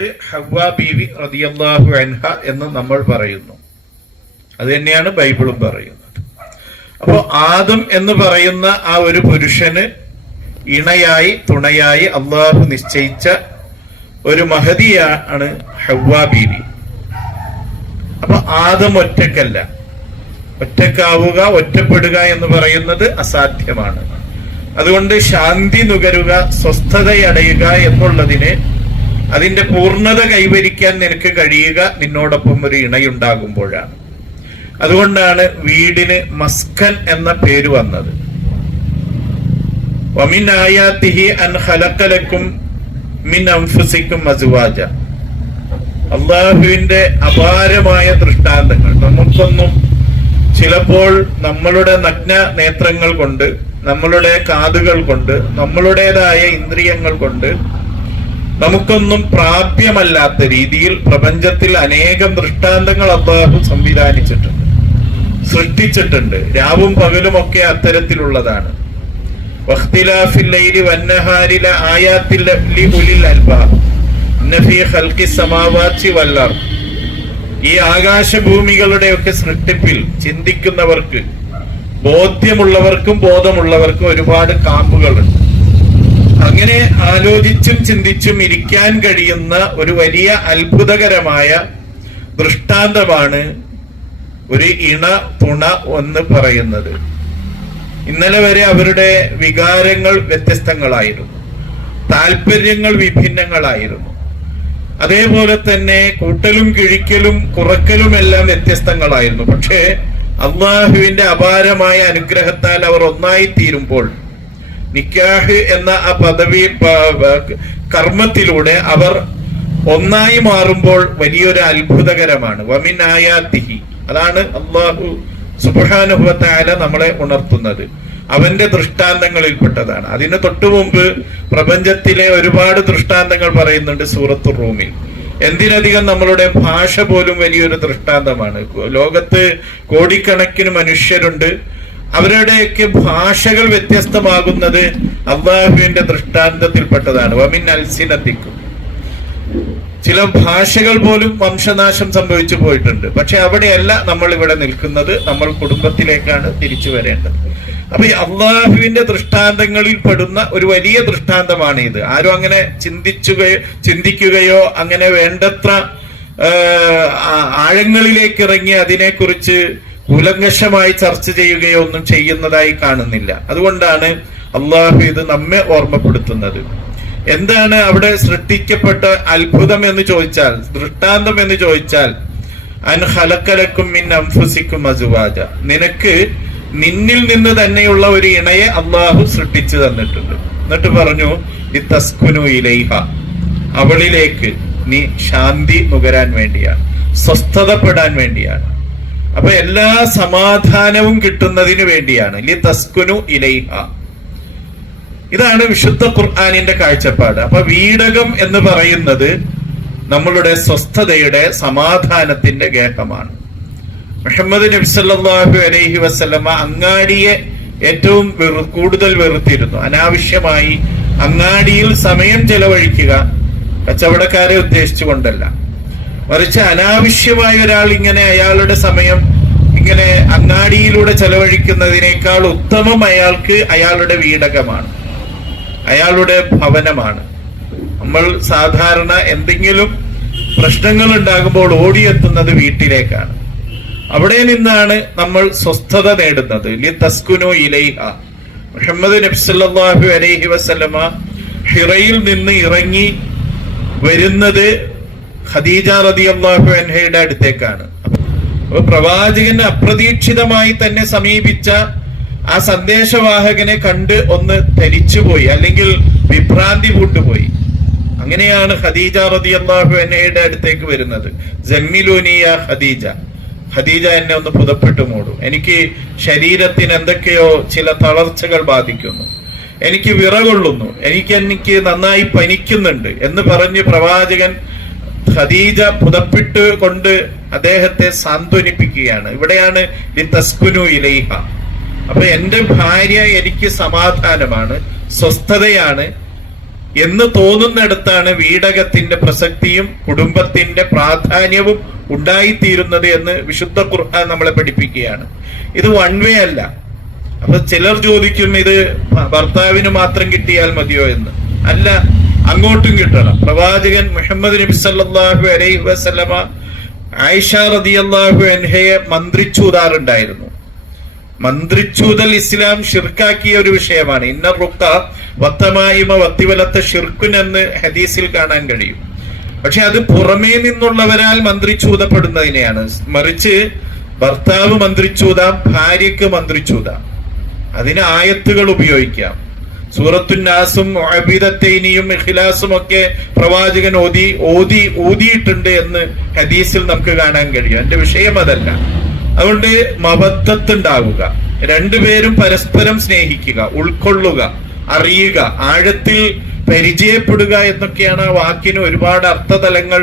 ഹവ്വ ബീവി അൻഹ എന്ന് നമ്മൾ പറയുന്നു. അത് തന്നെയാണ് ബൈബിളും പറയുന്നത്. അപ്പോ ആദം എന്ന് പറയുന്ന ആ ഒരു പുരുഷന് ഇണയായി തുണയായി അള്ളാഹു നിശ്ചയിച്ച ഒരു മഹതിയാണ് ഹവ്വ ബീവി. അപ്പൊ ആദം ഒറ്റക്കല്ല. ഒറ്റക്കാവുക ഒറ്റപ്പെടുക എന്ന് പറയുന്നത് അസാധ്യമാണ്. അതുകൊണ്ട് ശാന്തി നുകരുക സ്വസ്ഥതയടയുക എന്നുള്ളതിന് അതിന്റെ പൂർണത കൈവരിക്കാൻ നിനക്ക് കഴിയുക നിന്നോടൊപ്പം ഒരു ഇണയുണ്ടാകുമ്പോഴാണ്. അതുകൊണ്ടാണ് വീടിന് മസ്കൻ എന്ന പേര് വന്നത്. വമിൻ ആയാത്തിഹി അൻ ഹലക്കലക്കും മിൻ അംഫുസിക്കും അസുവാജ. അള്ളാഹുവിന്റെ അപാരമായ ദൃഷ്ടാന്തങ്ങൾ. നമുക്കൊന്നും ചിലപ്പോൾ നമ്മളുടെ നഗ്ന നേത്രങ്ങൾ കൊണ്ട് നമ്മളുടെ കാതുകൾ കൊണ്ട് നമ്മളുടേതായ ഇന്ദ്രിയങ്ങൾ കൊണ്ട് നമുക്കൊന്നും പ്രാപ്യമല്ലാത്ത രീതിയിൽ പ്രപഞ്ചത്തിൽ അനേകം ദൃഷ്ടാന്തങ്ങൾ അള്ളാഹു സംവിധാനിച്ചിട്ടുണ്ട്. സൃഷ്ടിച്ചിട്ടുണ്ട്. രാവും പകലും ഒക്കെ അത്തരത്തിലുള്ളതാണ്. ഈ ആകാശഭൂമികളുടെ ഒക്കെ സൃഷ്ടിപ്പിൽ ചിന്തിക്കുന്നവർക്ക് ബോധ്യമുള്ളവർക്കും ബോധമുള്ളവർക്കും ഒരുപാട് കാമ്പുകളുണ്ട്. അങ്ങനെ ആലോചിച്ചും ചിന്തിച്ചും ഇരിക്കാൻ കഴിയുന്ന ഒരു വലിയ അത്ഭുതകരമായ ദൃഷ്ടാന്തമാണ് ഒരു ഇണ തുണ എന്ന് പറയുന്നത്. ഇന്നലെ വരെ അവരുടെ വികാരങ്ങൾ വ്യത്യസ്തങ്ങളായിരുന്നു. താല്പര്യങ്ങൾ വിഭിന്നങ്ങളായിരുന്നു. അതേപോലെ തന്നെ കൂട്ടലും കിഴിക്കലും കുറക്കലും എല്ലാം വ്യത്യസ്തങ്ങളായിരുന്നു. പക്ഷേ അള്ളാഹുവിന്റെ അപാരമായ അനുഗ്രഹത്താൽ അവർ ഒന്നായി തീരുമ്പോൾ നിക്കാഹ് എന്ന ആ പദവി കർമ്മത്തിലൂടെ അവർ ഒന്നായി മാറുമ്പോൾ വലിയൊരു അത്ഭുതകരമാണ്. വമിൻ ആയാത്തിഹി. അതാണ് അള്ളാഹു സുബാനുഭവത്തായ നമ്മളെ ഉണർത്തുന്നത്. അവന്റെ ദൃഷ്ടാന്തങ്ങളിൽപ്പെട്ടതാണ്. അതിന് തൊട്ടു മുമ്പ് പ്രപഞ്ചത്തിലെ ഒരുപാട് ദൃഷ്ടാന്തങ്ങൾ പറയുന്നുണ്ട് സൂറത്തു റൂമിൽ. എന്തിനധികം നമ്മളുടെ ഭാഷ പോലും വലിയൊരു ദൃഷ്ടാന്തമാണ്. ലോകത്ത് കോടിക്കണക്കിന് മനുഷ്യരുണ്ട്. അവരുടെയൊക്കെ ഭാഷകൾ വ്യത്യസ്തമാകുന്നത് അള്ളാഹുവിന്റെ ദൃഷ്ടാന്തത്തിൽപ്പെട്ടതാണ്. വമിൻ അൽസിനത്തിക്കും. ചില ഭാഷകൾ പോലും വംശനാശം സംഭവിച്ചു പോയിട്ടുണ്ട്. പക്ഷെ അവിടെയല്ല നമ്മൾ ഇവിടെ നിൽക്കുന്നത്. നമ്മൾ കുടുംബത്തിലേക്കാണ് തിരിച്ചു വരേണ്ടത്. അപ്പൊ അള്ളാഹുവിന്റെ ദൃഷ്ടാന്തങ്ങളിൽ പെടുന്ന ഒരു വലിയ ദൃഷ്ടാന്തമാണ് ഇത് ആരും അങ്ങനെ ചിന്തിച്ചുകയോ ചിന്തിക്കുകയോ അങ്ങനെ വേണ്ടത്ര ആഴങ്ങളിലേക്ക് ഇറങ്ങി അതിനെക്കുറിച്ച് കൂലങ്കഷമായി ചർച്ച ചെയ്യുകയോ ഒന്നും ചെയ്യുന്നതായി കാണുന്നില്ല. അതുകൊണ്ടാണ് അള്ളാഹു ഇത് നമ്മെ ഓർമ്മപ്പെടുത്തുന്നത്. എന്താണ് അവിടെ സൃഷ്ടിക്കപ്പെട്ട അത്ഭുതം എന്ന് ചോദിച്ചാൽ ദൃഷ്ടാന്തം എന്ന് ചോദിച്ചാൽ അൻ ഹലക്കലക്കും മിൻ അംഫുസിക്കും അസുവാജ. നിനക്ക് നിന്നിൽ നിന്ന് തന്നെയുള്ള ഒരു ഇണയെ അള്ളാഹു സൃഷ്ടിച്ചു തന്നിട്ടുണ്ട്. എന്നിട്ട് പറഞ്ഞു ഈ തസ്കുനു ഇലൈഹ. അവളിലേക്ക് നീ ശാന്തി നുകരാൻ വേണ്ടിയാണ് സ്വസ്ഥതപ്പെടാൻ വേണ്ടിയാണ്. അപ്പൊ എല്ലാ സമാധാനവും കിട്ടുന്നതിന് വേണ്ടിയാണ്. ലി തസ്കുനു ഇലൈഹ. ഇതാണ് വിശുദ്ധ ഖുർആാനിന്റെ കാഴ്ചപ്പാട്. അപ്പൊ വീടകം എന്ന് പറയുന്നത് നമ്മളുടെ സ്വസ്ഥതയുടെ സമാധാനത്തിന്റെ ഗേഹമാണ് മുഹമ്മദ് നബി സല്ലല്ലാഹു അലൈഹി വസല്ലമ അങ്ങാടിയെ ഏറ്റവും കൂടുതൽ വെറുത്തിരുന്നു. അനാവശ്യമായി അങ്ങാടിയിൽ സമയം ചെലവഴിക്കുക കച്ചവടക്കാരെ ഉദ്ദേശിച്ചുകൊണ്ടല്ല. മറിച്ച് അനാവശ്യമായ ഒരാൾ ഇങ്ങനെ അയാളുടെ സമയം ഇങ്ങനെ അങ്ങാടിയിലൂടെ ചെലവഴിക്കുന്നതിനേക്കാൾ ഉത്തമം അയാൾക്ക് അയാളുടെ വീടകമാണ്. അയാളുടെ ഭവനമാണ്. നമ്മൾ സാധാരണ എന്തെങ്കിലും പ്രശ്നങ്ങൾ ഉണ്ടാകുമ്പോൾ ഓടിയെത്തുന്നത് വീട്ടിലേക്കാണ്. അവിടെ നിന്നാണ് നമ്മൾ സ്വസ്ഥത നേടുന്നത്. ലി തസ്കുനു ഇലൈഹ. മുഹമ്മദ് നബ്സല്ലാഹു അലൈഹി വസ്ലമ ഹിറയിൽ നിന്ന് ഇറങ്ങി വരുന്നത് ഖദീജ റളിയല്ലാഹു അൻഹയുടെ അടുത്തേക്കാണ്. അപ്പൊ പ്രവാചകൻ അപ്രതീക്ഷിതമായി തന്നെ സമീപിച്ച ആ സന്ദേശവാഹകനെ കണ്ട് ഒന്ന് ധരിച്ചുപോയി അല്ലെങ്കിൽ വിഭ്രാന്തി കൂട്ടുപോയി അങ്ങനെയാണ് ഖദീജ റളിയല്ലാഹു അൻഹയുടെ അടുത്തേക്ക് വരുന്നത്. ജമ്മിലൂനിയ ഖദീജ. ഖദീജ എന്നെ ഒന്ന് പുതപ്പെട്ടു മൂടും. എനിക്ക് ശരീരത്തിന് എന്തൊക്കെയോ ചില തളർച്ചകൾ ബാധിക്കുന്നു. എനിക്ക് വിറകൊള്ളുന്നു. എനിക്ക് എനിക്ക് നന്നായി പനിക്കുന്നുണ്ട് എന്ന് പറഞ്ഞ് പ്രവാചകൻ ഖദീജ പുതപ്പിട്ട് കൊണ്ട് അദ്ദേഹത്തെ സാന്ത്വനിപ്പിക്കുകയാണ്. ഇവിടെയാണ് തസ്കുനു ഇലൈഹ. അപ്പൊ എന്റെ ഭാര്യ എനിക്ക് സമാധാനമാണ് സ്വസ്ഥതയാണ് എന്ന് തോന്നുന്നിടത്താണ് വീടകത്തിന്റെ പ്രസക്തിയും കുടുംബത്തിന്റെ പ്രാധാന്യവും ഉണ്ടായിത്തീരുന്നത് എന്ന് വിശുദ്ധ ഖുർആൻ നമ്മളെ പഠിപ്പിക്കുകയാണ്. ഇത് വൺ വേ അല്ല. അപ്പൊ ചിലർ ചോദിക്കും ഇത് ഭർത്താവിന് മാത്രം കിട്ടിയാൽ മതിയോ എന്ന്. അല്ല അങ്ങോട്ടും കിട്ടണം. പ്രവാചകൻ മുഹമ്മദ് നബി സല്ലല്ലാഹു അലൈഹി വസല്ലമ ആയിഷ റളിയല്ലാഹു അൻഹയെ മന്ത്രിച്ചൂതാറുണ്ടായിരുന്നു. മന്ത്രിച്ചൂതൽ ഇസ്ലാം ഷിർക്കാക്കിയ ഒരു വിഷയമാണ്. ഇന്ന റുക്ക വത്തമായിമ വത്തിവലത്ത ഷിർക്കുൻ എന്ന് ഹദീസിൽ കാണാൻ കഴിയും. പക്ഷെ അത് പുറമേ നിന്നുള്ളവരാൽ മന്ത്രിച്ചൂതപ്പെടുന്നതിനെയാണ്. മറിച്ച് ഭർത്താവ് മന്ത്രിച്ചൂതാം ഭാര്യക്ക് മന്ത്രിച്ചൂതാം. അതിന് ആയത്തുകൾ ഉപയോഗിക്കാം. സൂറത്തുന്നാസും അബിദത്തൈനിയും ഇഖ്ലാസും ഒക്കെ പ്രവാചകൻ ഓതി ഓതി ഓതിയിട്ടുണ്ട് എന്ന് ഹദീസിൽ നമുക്ക് കാണാൻ കഴിയും. എന്റെ വിഷയം അതല്ല. അതുകൊണ്ട് മബദ്ധത്തുണ്ടാവുക രണ്ടുപേരും പരസ്പരം സ്നേഹിക്കുക ഉൾക്കൊള്ളുക അറിയുക ആഴത്തിൽ പരിചയപ്പെടുക എന്നൊക്കെയാണ് ആ വാക്കിന് ഒരുപാട് അർത്ഥതലങ്ങൾ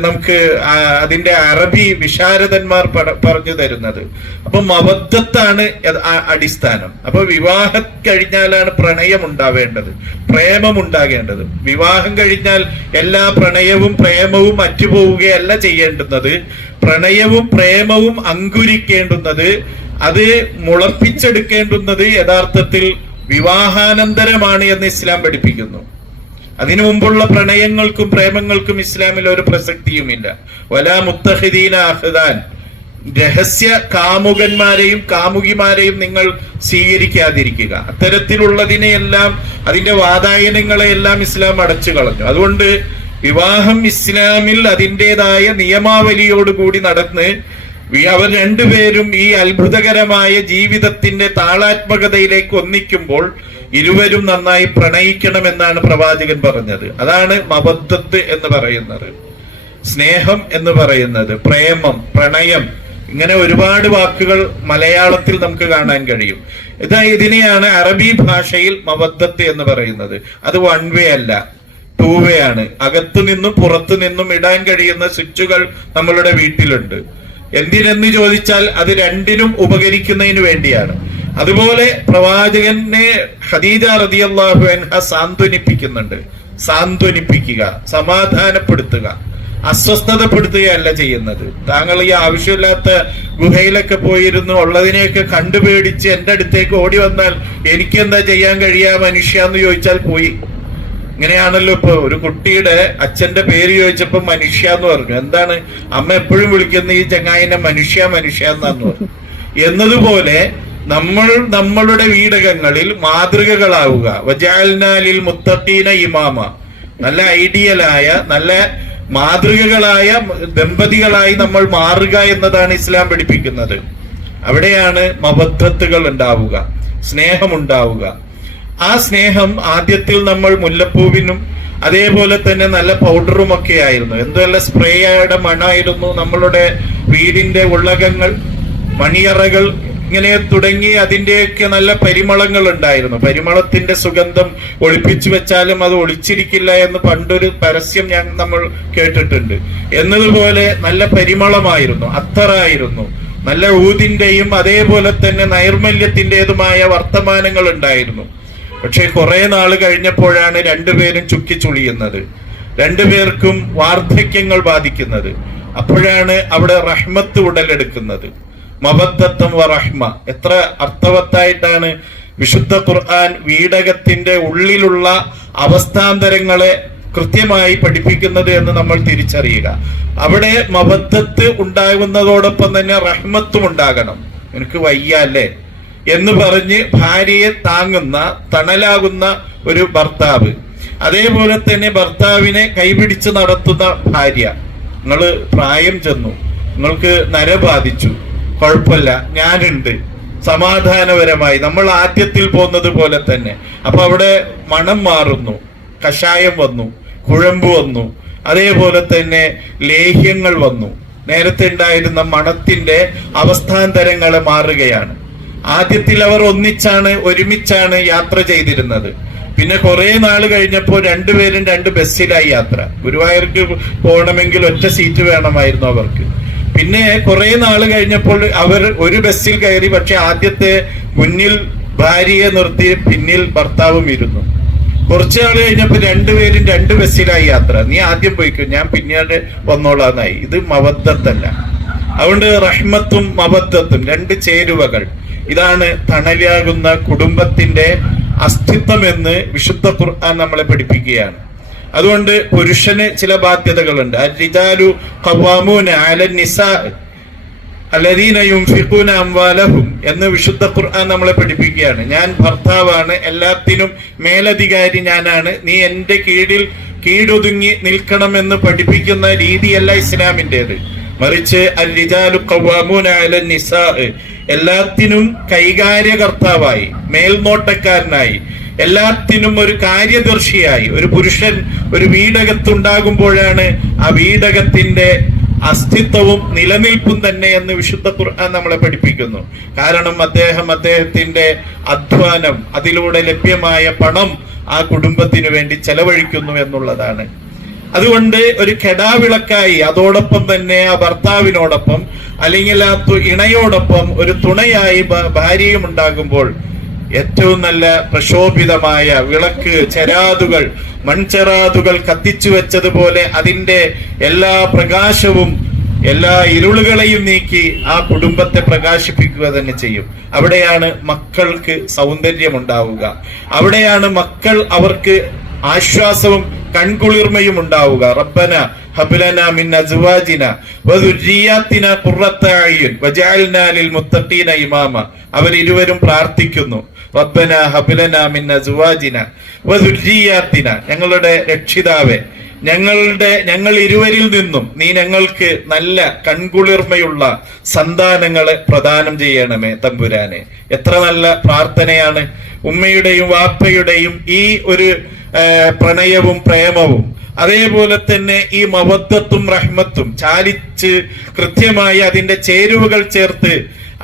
നമുക്ക് അതിന്റെ അറബി വിശാരദന്മാർ പറഞ്ഞു തരുന്നത്. അപ്പൊ മബദ്ധത്താണ് അടിസ്ഥാനം. അപ്പൊ വിവാഹം കഴിഞ്ഞാലാണ് പ്രണയം ഉണ്ടാവേണ്ടത്. പ്രേമം ഉണ്ടാകേണ്ടത്. വിവാഹം കഴിഞ്ഞാൽ എല്ലാ പ്രണയവും പ്രേമവും അറ്റുപോവുകയല്ല ചെയ്യേണ്ടുന്നത്. പ്രണയവും പ്രേമവും അങ്കുരിക്കേണ്ടുന്നത്. അത് മുളപ്പിച്ചെടുക്കേണ്ടുന്നത് യഥാർത്ഥത്തിൽ വിവാഹാനന്തരമാണ് എന്ന് ഇസ്ലാം പഠിപ്പിക്കുന്നു. അതിനു മുമ്പുള്ള പ്രണയങ്ങൾക്കും പ്രേമങ്ങൾക്കും ഇസ്ലാമിൽ ഒരു പ്രസക്തിയുമില്ല. വലാ മുത്തഹിദീന അഹദാൻ. രഹസ്യ കാമുകന്മാരെയും കാമുകിമാരെയും നിങ്ങൾ സ്വീകരിക്കാതിരിക്കുക. അത്തരത്തിലുള്ളതിനെയെല്ലാം അതിന്റെ വാതായനങ്ങളെയെല്ലാം ഇസ്ലാം അടച്ചു കളഞ്ഞു. അതുകൊണ്ട് വിവാഹം ഇസ്ലാമിൽ അതിന്റെതായ നിയമാവലിയോടുകൂടി നടന്ന് അവർ രണ്ടുപേരും ഈ അത്ഭുതകരമായ ജീവിതത്തിന്റെ താളാത്മകതയിലേക്ക് ഒന്നിക്കുമ്പോൾ ഇരുവരും നന്നായി പ്രണയിക്കണമെന്നാണ് പ്രവാചകൻ പറഞ്ഞത്. അതാണ് മബദ്ധത്ത് എന്ന് പറയുന്നത്. സ്നേഹം എന്ന് പറയുന്നത് പ്രേമം പ്രണയം ഇങ്ങനെ ഒരുപാട് വാക്കുകൾ മലയാളത്തിൽ നമുക്ക് കാണാൻ കഴിയും. ഇതാ ഇതിനെയാണ് അറബി ഭാഷയിൽ മബദ്ധത്ത് എന്ന് പറയുന്നത്. അത് വൺ വേ അല്ല ടൂ വേ ആണ്. അകത്തു നിന്നും പുറത്തു നിന്നും ഇടാൻ കഴിയുന്ന സ്വിച്ചുകൾ നമ്മളുടെ വീട്ടിലുണ്ട്. എന്തിനെന്ന് ചോദിച്ചാൽ അത് രണ്ടിനും ഉപകരിക്കുന്നതിന് വേണ്ടിയാണ്. അതുപോലെ പ്രവാചകനെ ഹദീജ റളിയല്ലാഹു അൻഹ സാന്ത്വനിപ്പിക്കുന്നുണ്ട്. സാന്ത്വനിപ്പിക്കുക സമാധാനപ്പെടുത്തുക അസ്വസ്ഥതപ്പെടുത്തുകയല്ല ചെയ്യുന്നത്. താങ്കൾ ഈ ആവശ്യമില്ലാത്ത ഗുഹയിലൊക്കെ പോയിരുന്നു ഉള്ളതിനെയൊക്കെ കണ്ടുപേടിച്ച് എന്റെ അടുത്തേക്ക് ഓടി വന്നാൽ എനിക്ക് എന്താ ചെയ്യാൻ കഴിയാ മനുഷ്യ എന്ന് ചോദിച്ചാൽ പോയി. ഇങ്ങനെയാണല്ലോ ഇപ്പൊ ഒരു കുട്ടിയുടെ അച്ഛന്റെ പേര് ചോദിച്ചപ്പോ മനുഷ്യ എന്ന് പറഞ്ഞു. എന്താണ്? അമ്മ എപ്പോഴും വിളിക്കുന്ന ഈ ചങ്ങായിനെ മനുഷ്യ മനുഷ്യ എന്നാന്ന് പറഞ്ഞു. എന്നതുപോലെ നമ്മൾ നമ്മളുടെ വീടകങ്ങളിൽ മാതൃകകളാവുക. വജാൽനാലിൽ മുത്തഖീന ഇമാമ. നല്ല ഐഡിയലായ നല്ല മാതൃകകളായ ദമ്പതികളായി നമ്മൾ മാറുക എന്നതാണ് ഇസ്ലാം പഠിപ്പിക്കുന്നത്. അവിടെയാണ് മബദ്ധത്തുകൾ ഉണ്ടാവുക സ്നേഹമുണ്ടാവുക. ആ സ്നേഹം ആദ്യത്തിൽ നമ്മൾ മുല്ലപ്പൂവിനും അതേപോലെ തന്നെ നല്ല പൗഡറും ഒക്കെ ആയിരുന്നു എന്തുമല്ല സ്പ്രേയുടെ മണമായിരുന്നു നമ്മളുടെ വീടിന്റെ ഉള്ളകങ്ങൾ മണിയറകൾ ഇങ്ങനെ തുടങ്ങി അതിന്റെയൊക്കെ നല്ല പരിമളങ്ങൾ ഉണ്ടായിരുന്നു പരിമളത്തിന്റെ സുഗന്ധം ഒളിപ്പിച്ചു വെച്ചാലും അത് ഒളിച്ചിരിക്കില്ല എന്ന് പണ്ടൊരു പരസ്യം ഞാൻ നമ്മൾ കേട്ടിട്ടുണ്ട്. എന്നതുപോലെ നല്ല പരിമളമായിരുന്നു അത്തറായിരുന്നു. നല്ല ഊതിന്റെയും അതേപോലെ തന്നെ നൈർമല്യത്തിന്റേതുമായ വർത്തമാനങ്ങൾ ഉണ്ടായിരുന്നു പക്ഷെ കുറെ നാൾ കഴിഞ്ഞപ്പോഴാണ് രണ്ടുപേരും ചുക്കിച്ചുളിയുന്നത് രണ്ടുപേർക്കും വാർദ്ധക്യങ്ങൾ ബാധിക്കുന്നത്. അപ്പോഴാണ് അവിടെ റഹ്മത്ത് ഉടലെടുക്കുന്നത്. മബദ്ധത്വം വറഹ്മ എത്ര അർത്ഥവത്തായിട്ടാണ് വിശുദ്ധ ഖുർആൻ വീടകത്തിന്റെ ഉള്ളിലുള്ള അവസ്ഥാന്തരങ്ങളെ കൃത്യമായി പഠിപ്പിക്കുന്നത് എന്ന് നമ്മൾ തിരിച്ചറിയുക. അവിടെ മബദ്ധത്ത് ഉണ്ടാകുന്നതോടൊപ്പം തന്നെ റഹ്മത്തും ഉണ്ടാകണം. എനിക്ക് വയ്യ അല്ലേ? എന്ന് പറഞ്ഞ് ഭാര്യയെ താങ്ങുന്ന തണലാകുന്ന ഒരു ഭർത്താവ്. അതേപോലെ തന്നെ ഭർത്താവിനെ കൈപിടിച്ച് നടത്തുന്ന ഭാര്യ. നിങ്ങൾ പ്രായം ചെന്നു. നിങ്ങൾക്ക് നര ബാധിച്ചു. കുഴപ്പമില്ല. ഞാനുണ്ട്. സമാധാനപരമായി. നമ്മൾ ആദ്യത്തിൽ പോകുന്നത് പോലെ തന്നെ. അപ്പൊ അവിടെ മണം മാറുന്നു. കഷായം വന്നു. കുഴമ്പ് വന്നു. അതേപോലെ തന്നെ ലേഹ്യങ്ങൾ വന്നു. നേരത്തെ ഉണ്ടായിരുന്ന മണത്തിന്റെ അവസ്ഥാന്തരങ്ങൾ മാറുകയാണ്. ആദ്യത്തിൽ അവർ ഒന്നിച്ചാണ് ഒരുമിച്ചാണ് യാത്ര ചെയ്തിരുന്നത്. പിന്നെ കുറെ നാൾ കഴിഞ്ഞപ്പോൾ രണ്ടുപേരും രണ്ട് ബസ്സിലായി യാത്ര. ഗുരുവായൂർക്ക് പോകണമെങ്കിൽ ഒറ്റ സീറ്റ് വേണമായിരുന്നു അവർക്ക്. പിന്നെ കുറെ നാൾ കഴിഞ്ഞപ്പോൾ അവർ ഒരു ബസ്സിൽ കയറി പക്ഷെ ആദ്യത്തെ മുന്നിൽ ഭാര്യയെ നിർത്തി പിന്നിൽ ഭർത്താവും ഇരുന്നു. കുറച്ചു നാൾ കഴിഞ്ഞപ്പോ രണ്ടുപേരും രണ്ട് ബസ്സിലായി യാത്ര. നീ ആദ്യം പോയിക്കോ ഞാൻ പിന്നീട് വന്നോളാന്നായി. ഇത് മവദ്ദത്തല്ല. അതുകൊണ്ട് റഹ്മത്തും മബദ്ധത്തും രണ്ട് ചേരുവകൾ. ഇതാണ് തണലാകുന്ന കുടുംബത്തിന്റെ അസ്തിത്വം എന്ന് വിശുദ്ധ ഖുർആൻ നമ്മളെ പഠിപ്പിക്കുകയാണ്. അതുകൊണ്ട് പുരുഷന് ചില ബാധ്യതകളുണ്ട്. ഖവാമൂന അംവാലഹും എന്ന് വിശുദ്ധ ഖുർആൻ നമ്മളെ പഠിപ്പിക്കുകയാണ്. ഞാൻ ഭർത്താവാണ് എല്ലാത്തിനും മേലധികാരി ഞാനാണ്. നീ എന്റെ കീഴിൽ കീഴൊതുങ്ങി നിൽക്കണം എന്ന് പഠിപ്പിക്കുന്ന രീതിയല്ല ഇസ്ലാമിന്റെത്. മറിച്ച് അല്ലിജാലു ഖവാമൂന നിസാ എല്ലാത്തിനും കൈകാര്യകർത്താവായി മേൽനോട്ടക്കാരനായി. എല്ലാത്തിനും ഒരു കാര്യദർശിയായി. ഒരു പുരുഷൻ ഒരു വീടകത്തുണ്ടാകുമ്പോഴാണ് ആ വീടകത്തിന്റെ അസ്തിത്വവും നിലനിൽപ്പും തന്നെ എന്ന് വിശുദ്ധ ഖുർആൻ നമ്മളെ പഠിപ്പിക്കുന്നു. കാരണം അദ്ദേഹം അദ്ദേഹത്തിന്റെ അധ്വാനം അതിലൂടെ ലഭ്യമായ പണം ആ കുടുംബത്തിന് വേണ്ടി ചെലവഴിക്കുന്നു എന്നുള്ളതാണ്. അതുകൊണ്ട് ഒരു കെടാവിളക്കായി അതോടൊപ്പം തന്നെ ആ ഭർത്താവിനോടൊപ്പം അല്ലെങ്കിൽ ആ ഇണയോടൊപ്പം ഒരു തുണയായി ഭാര്യയും ഉണ്ടാകുമ്പോൾ ഏറ്റവും നല്ല പ്രക്ഷോഭിതമായ വിളക്ക് ചെരാതുകൾ മൺചെറാതുകൾ കത്തിച്ചു വെച്ചതുപോലെ അതിന്റെ എല്ലാ പ്രകാശവും എല്ലാ ഇരുളുകളെയും നീക്കി ആ കുടുംബത്തെ പ്രകാശിപ്പിക്കുക തന്നെ ചെയ്യും. അവിടെയാണ് മക്കൾക്ക് സൗന്ദര്യമുണ്ടാവുക. അവിടെയാണ് മക്കൾ അവർക്ക് ആശ്വാസവും കൺകുളിർമയും ഉണ്ടാവുക. റബ്ബന ഹബ്ലന ലിൽ മുത്തഖീന ഇമാമ. അവരിരുവരും പ്രാർത്ഥിക്കുന്നു. റബ്ബന ഹബ്ലന മിൻ അസ്വാജിന വദുരിയാത്തിന ഞങ്ങളുടെ രക്ഷിതാവേ ഞങ്ങളുടെ ഞങ്ങൾ ഇരുവരിൽ നിന്നും നീ ഞങ്ങൾക്ക് നല്ല കൺകുളിർമയുള്ള സന്താനങ്ങളെ പ്രദാനം ചെയ്യണമേ തമ്പുരാനെ. എത്ര നല്ല പ്രാർത്ഥനയാണ്. ഉമ്മയുടെയും വാപ്പയുടെയും ഈ ഒരു പ്രണയവും പ്രേമവും അതേപോലെ തന്നെ ഈ മവദ്ദത്തും റഹ്മത്തും ചാലിച്ച് കൃത്യമായി അതിന്റെ ചേരുവകൾ ചേർത്ത്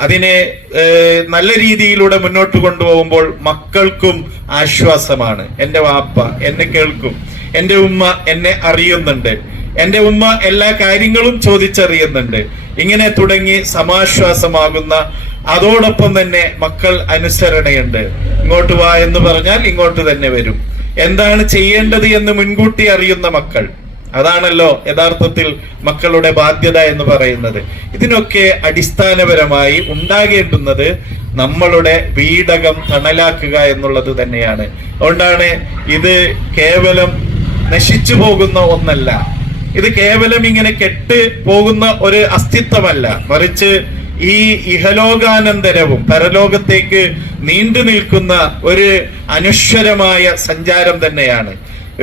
അതിനെ നല്ല രീതിയിലൂടെ മുന്നോട്ട് കൊണ്ടുപോകുമ്പോൾ മക്കൾക്കും ആശ്വാസമാണ്. എന്റെ വാപ്പ എന്നെ കേൾക്കും. എന്റെ ഉമ്മ എന്നെ അറിയുന്നുണ്ട്. എന്റെ ഉമ്മ എല്ലാ കാര്യങ്ങളും ചോദിച്ചറിയുന്നുണ്ട്. ഇങ്ങനെ തുടങ്ങി സമാശ്വാസമാകുന്ന അതോടൊപ്പം തന്നെ മക്കൾ അനുസരണയുണ്ട്. ഇങ്ങോട്ട് വാ എന്ന് പറഞ്ഞാൽ ഇങ്ങോട്ട് തന്നെ വരും. എന്താണ് ചെയ്യേണ്ടത് എന്ന് മുൻകൂട്ടി അറിയുന്ന മക്കൾ. അതാണല്ലോ യഥാർത്ഥത്തിൽ മക്കളുടെ ബാധ്യത എന്ന് പറയുന്നത്. ഇതിനൊക്കെ അടിസ്ഥാനപരമായി ഉണ്ടാകേണ്ടുന്നത് നമ്മളുടെ വീടകം തണലാക്കുക എന്നുള്ളത് തന്നെയാണ്. അതുകൊണ്ടാണ് ഇത് കേവലം നശിച്ചു പോകുന്ന ഒന്നല്ല. ഇത് കേവലം ഇങ്ങനെ കെട്ട് പോകുന്ന ഒരു അസ്തിത്വമല്ല. മറിച്ച് ഈ ഇഹലോകാനന്തരവും പരലോകത്തേക്ക് നീണ്ടു നിൽക്കുന്ന ഒരു അനുശ്വരമായ സഞ്ചാരം തന്നെയാണ്.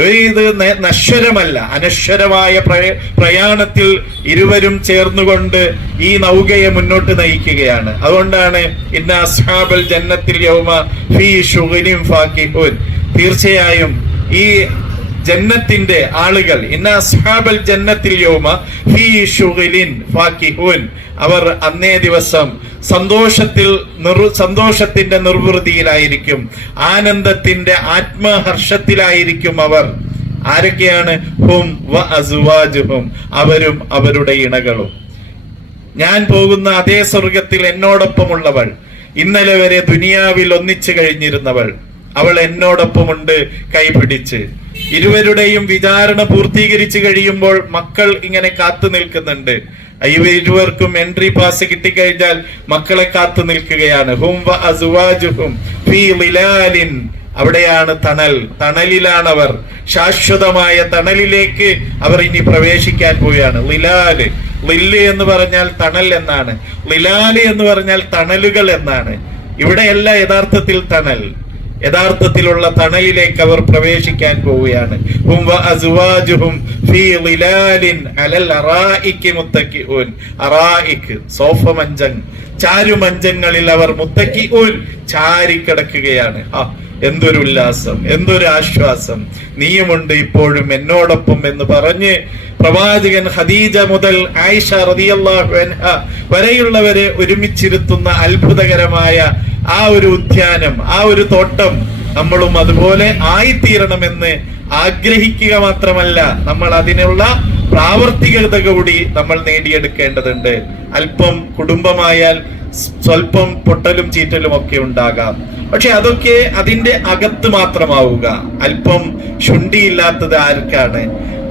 ഇത് നശ്വരമല്ല. അനശ്വരമായ പ്രയ- പ്രയാണത്തിൽ ഇരുവരും ചേർന്നുകൊണ്ട് ഈ നൗകയെ മുന്നോട്ട് നയിക്കുകയാണ്. അതുകൊണ്ടാണ് ഇന്ന അസ്ഹാബൽ ജന്നത്തിൽ യൗമ ഫീ ഷുഗിനും ഫാക്കിഹുൻ. തീർച്ചയായും ഈ ജന്നത്തിന്റെ ആളുകൾ. ജന്നത്തിൽ ഹീ അവർ അന്നേ ദിവസം സന്തോഷത്തിൽ സന്തോഷത്തിന്റെ നിർവൃതിയിലായിരിക്കും. ആനന്ദത്തിന്റെ ആത്മഹർഷത്തിലായിരിക്കും അവർ. ആരൊക്കെയാണ്? ഹും വ അസുവാജുഹും. അവരും അവരുടെ ഇണകളും. ഞാൻ പോകുന്ന അതേ സ്വർഗത്തിൽ എന്നോടൊപ്പമുള്ളവൾ. ഇന്നലെ വരെ ദുനിയാവിൽ ഒന്നിച്ചു കഴിഞ്ഞിരുന്നവൾ. അവൾ എന്നോടൊപ്പമുണ്ട് കൈപിടിച്ച്. ഇരുവരുടെയും വിചാരണ പൂർത്തീകരിച്ചു കഴിയുമ്പോൾ മക്കൾ ഇങ്ങനെ കാത്തു നിൽക്കുന്നുണ്ട്. ഇരുവർക്കും എൻട്രി പാസ് കിട്ടിക്കഴിഞ്ഞാൽ മക്കളെ കാത്തു നിൽക്കുകയാണ്. അവിടെയാണ് തണൽ. തണലിലാണ് അവർ ശാശ്വതമായ തണലിലേക്ക് അവർ ഇനി പ്രവേശിക്കാൻ പോവുകയാണ്. ലിലാൽ. ലില്ല് എന്ന് പറഞ്ഞാൽ തണൽ എന്നാണ്. ലിലാൽ എന്ന് പറഞ്ഞാൽ തണലുകൾ എന്നാണ്. ഇവിടെയല്ല യഥാർത്ഥത്തിൽ തണൽ. യഥാർത്ഥത്തിലുള്ള തണലിലേക്ക് അവർ പ്രവേശിക്കാൻ പോവുകയാണ്. സോഫ മഞ്ചം ചാരുമഞ്ചങ്ങളിൽ അവർ മുത്തക്കി ഊൻ ചാരിക്കിടക്കുകയാണ്. ആ എന്തൊരു ഉല്ലാസം എന്തൊരു ആശ്വാസം. നീയുമുണ്ട് ഇപ്പോഴും എന്നോടൊപ്പം എന്ന് പറഞ്ഞ് പ്രവാചകൻ ഹദീജ മുതൽ ആയിഷ റളിയല്ലാഹു അൻഹ വരെയുള്ളവരെ ഒരുമിച്ചിരുത്തുന്ന അത്ഭുതകരമായ ആ ഒരു ഉദ്യാനം ആ ഒരു തോട്ടം നമ്മളും അതുപോലെ ആയിത്തീരണമെന്ന് ആഗ്രഹിക്കുക മാത്രമല്ല നമ്മൾ അതിനുള്ള പ്രാവർത്തികത കൂടി നമ്മൾ നേടിയെടുക്കേണ്ടതുണ്ട്. അല്പം കുടുംബമായാൽ സ്വല്പം പൊട്ടലും ചീറ്റലും ഒക്കെ ഉണ്ടാകാം. പക്ഷെ അതൊക്കെ അതിന്റെ അകത്ത് മാത്രമാവുക. അല്പം ശുണ്ടിയില്ലാത്തത് ആർക്കാണ്?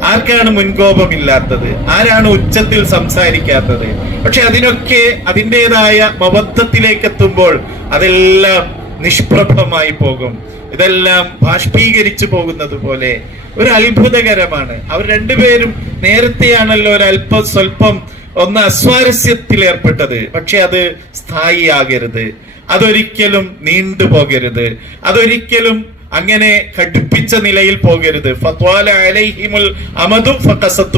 ആർക്കാണ് മുൻകോപമില്ലാത്തത്? ആരാണ് ഉച്ചത്തിൽ സംസാരിക്കാത്തത്? പക്ഷെ അതിനൊക്കെ അതിന്റെതായ മബദ്ധത്തിലേക്ക് എത്തുമ്പോൾ അതെല്ലാം നിഷ്പ്രഭമായി പോകും. ഇതെല്ലാം ബാഷ്പീകരിച്ചു പോകുന്നത് പോലെ. ഒരു അത്ഭുതകരമാണ്. അവർ രണ്ടുപേരും നേരത്തെയാണല്ലോ ഒരു അല്പം സ്വല്പം ഒന്ന് അസ്വാരസ്യത്തിൽ ഏർപ്പെട്ടത് പക്ഷെ അത് സ്ഥായിയാകരുത്. അതൊരിക്കലും നീണ്ടുപോകരുത്. അതൊരിക്കലും അങ്ങനെ കടുപ്പിച്ച നിലയിൽ പോകരുത്. അലൈഹിമുൽ അമദും ഫഖസത്തു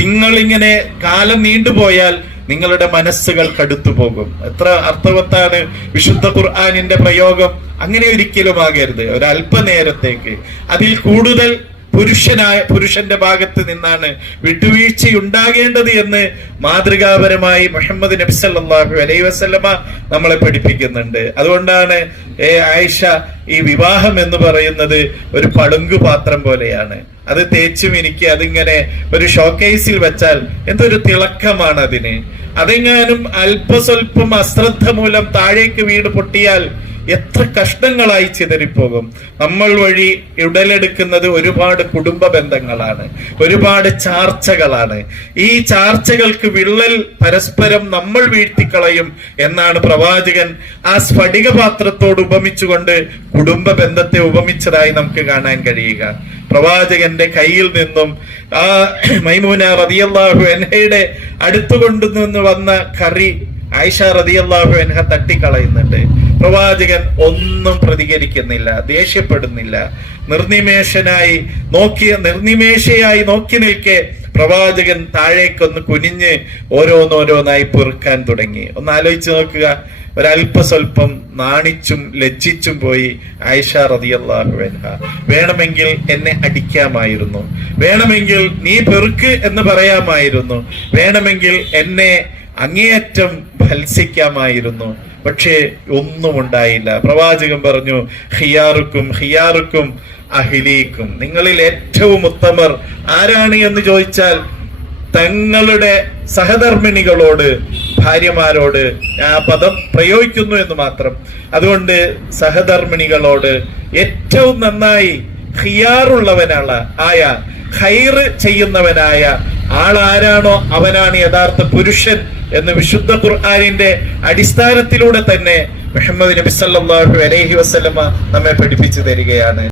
നിങ്ങൾ ഇങ്ങനെ കാലം നീണ്ടുപോയാൽ നിങ്ങളുടെ മനസ്സുകൾ കടുത്തു പോകും എത്ര അർത്ഥവത്താണ് വിശുദ്ധ ഖുർആാനിന്റെ പ്രയോഗം? അങ്ങനെ ഒരിക്കലും ആകരുത്. ഒരല്പനേരത്തേക്ക്. അതിൽ കൂടുതൽ പുരുഷനായ പുരുഷന്റെ ഭാഗത്ത് നിന്നാണ് വിട്ടുവീഴ്ചയുണ്ടാകേണ്ടത് എന്ന് മാതൃകാപരമായി മുഹമ്മദ് നബി സല്ലല്ലാഹു അലൈഹി വസല്ലമ നമ്മളെ പഠിപ്പിക്കുന്നുണ്ട്. അതുകൊണ്ടാണ് ഏ ആയിഷ ഈ വിവാഹം എന്ന് പറയുന്നത് ഒരു പളുങ്കു പാത്രം പോലെയാണ്. അത് തേച്ചും എനിക്ക് അതിങ്ങനെ ഒരു ഷോക്കേസിൽ വെച്ചാൽ എന്തൊരു തിളക്കമാണ് അതിന്. അതെങ്ങാനും അല്പസ്വല്പം അശ്രദ്ധ മൂലം താഴേക്ക് വീട് പൊട്ടിയാൽ എത്ര കഷ്ടങ്ങളായി ചിതറിപ്പോകും. നമ്മൾ വഴി ഉടലെടുക്കുന്നത് ഒരുപാട് കുടുംബ ബന്ധങ്ങളാണ്. ഒരുപാട് ചാർച്ചകളാണ്. ഈ ചാർച്ചകൾക്ക് വിള്ളൽ പരസ്പരം നമ്മൾ വീഴ്ത്തിക്കളയും എന്നാണ് പ്രവാചകൻ ആ സ്ഫടിക പാത്രത്തോട് ഉപമിച്ചുകൊണ്ട് കുടുംബ ബന്ധത്തെ ഉപമിച്ചതായി നമുക്ക് കാണാൻ കഴിയുക. പ്രവാചകന്റെ കയ്യിൽ നിന്നും ആ മൈമൂന റതിയല്ലാഹു എൻഹയുടെ അടുത്തുകൊണ്ടു നിന്ന് വന്ന കറി ആയിഷ റതിയല്ലാഹു എൻഹ തട്ടിക്കളയുന്നുണ്ട്. പ്രവാചകൻ ഒന്നും പ്രതികരിക്കുന്നില്ല ദേഷ്യപ്പെടുന്നില്ല. നിർനിമേഷനായി നോക്കിയ നിർനിമേഷയായി നോക്കി നിൽക്കെ പ്രവാചകൻ താഴേക്കൊന്ന് കുനിഞ്ഞ് ഓരോന്നോരോന്നായി പെറുക്കാൻ തുടങ്ങി. ഒന്ന് ആലോചിച്ച് നോക്കുക. ഒരല്പസ്വല്പം നാണിച്ചും ലജ്ജിച്ചും പോയി ആയിഷ റതിയല്ലാഹു അൻഹ. വേണമെങ്കിൽ എന്നെ അടിക്കാമായിരുന്നു. വേണമെങ്കിൽ നീ പെറുക്ക് എന്ന് പറയാമായിരുന്നു. വേണമെങ്കിൽ എന്നെ അങ്ങേയറ്റം ഭത്സിക്കാമായിരുന്നു. പക്ഷേ ഒന്നും ഉണ്ടായില്ല. പ്രവാചകൻ പറഞ്ഞു ഹിയാറുക്കും ഹിയാറുക്കും അഹിലീക്കും. നിങ്ങളിൽ ഏറ്റവും ഉത്തമർ ആരാണ് എന്ന് ചോദിച്ചാൽ തങ്ങളുടെ സഹധർമ്മിണികളോട് ഭാര്യമാരോട് ആ പദം പ്രയോഗിക്കുന്നു എന്ന് മാത്രം. അതുകൊണ്ട് സഹധർമ്മിണികളോട് ഏറ്റവും നന്നായി ഹിയാറുള്ളവനാണ് ആയ ഹൈറ് ചെയ്യുന്നവനായ ആളാരാണോ അവനാണ് യഥാർത്ഥ പുരുഷൻ എന്ന് വിശുദ്ധ ഖുർആാനിന്റെ അടിസ്ഥാനത്തിലൂടെ തന്നെ മുഹമ്മദ് നബി സല്ലല്ലാഹു അലൈഹി വസല്ലമ നമ്മെ പഠിപ്പിച്ചു തരികയാണ്.